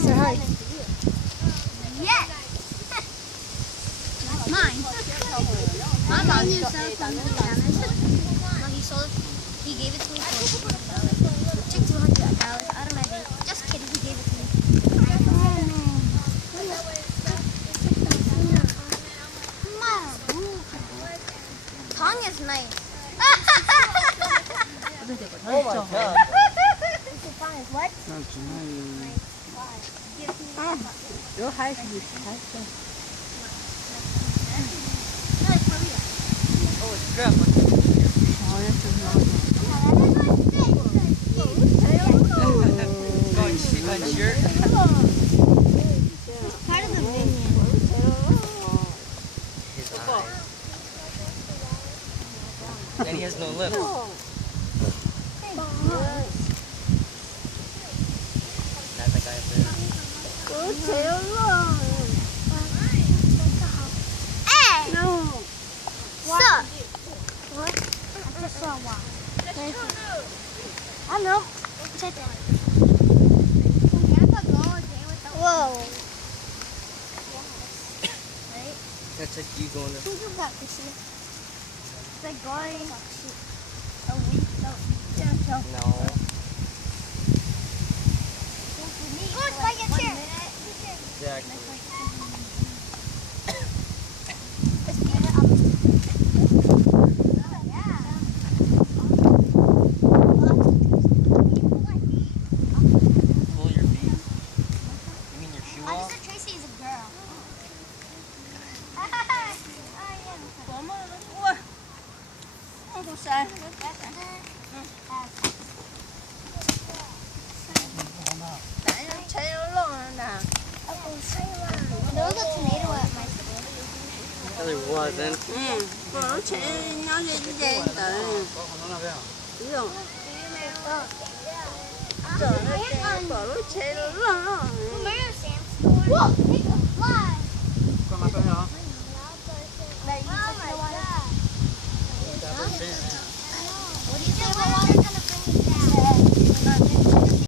Say hi. Yes. That's mine. My mom used cell phone damage. No, he gave it to me for $200. Took $200 out of my bank. Just kidding, he gave it to me. Tanya's nice. Oh my god. Tanya's what? 이거 하이스 하이스. Oh, it's grandma. Oh, you see my shirt? Part of the minion. His eyes. And he has no lips. Not the guy there. Hey! No. What? What? I just saw one. I know. Whoa. That's like you going to... It's like going a week. No. Go by your chair. Exactly. Pull your feet. You mean your shoe off? Tracy is a girl. There was a tornado at my school. No, there wasn't. Whoa! Fly! That's a fin. What do you say about water?